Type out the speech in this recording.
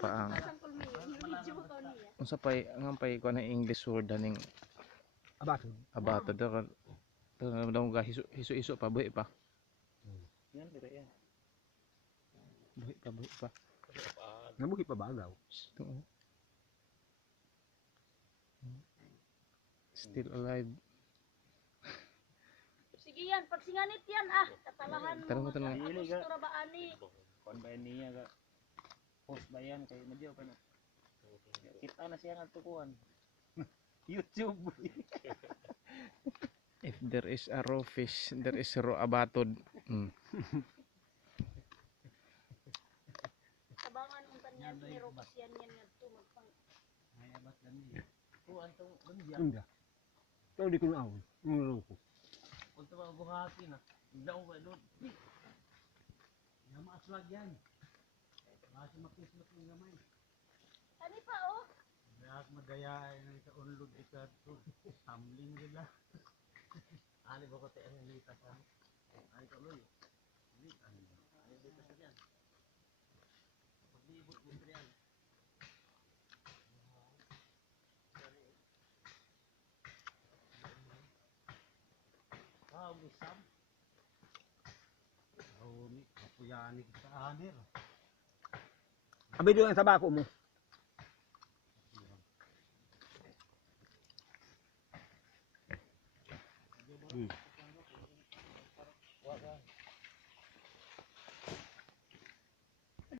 pa ang unsa pay ngampay ko na English word aning abato daw daw hiso pa buhi pa. Yan dire yan. Buhi pa. Nabuhi pa bagaw. Still alive. Sige yan, pag singanit yan katalahan mo sa postura ba ani? Kon ba niya ga post ba yan kay medyo pa na. Kita na siya nga tukuan. YouTube. If there is a raw fish, there is a raw abatod. Tabangan mo tanyan pero kasyan yan nga tumagpang. Ay abat gani. Ko antong bandiya. Hindi. Tahu di kuno awon. Ngulo ko. Unta ba buhati na. Daw ba do. Ya maaslag yan. Basi makismat ng gamay. Ani pa Lahat madayay na sa unlod ikad to. Tamling nila. Ali ba ko te ang litas ka? Ay ka loy. Ani litas diyan. Paglibot mo diyan. Bisam. Ni kapuyani kita anir. Abi doon ang tabako mo.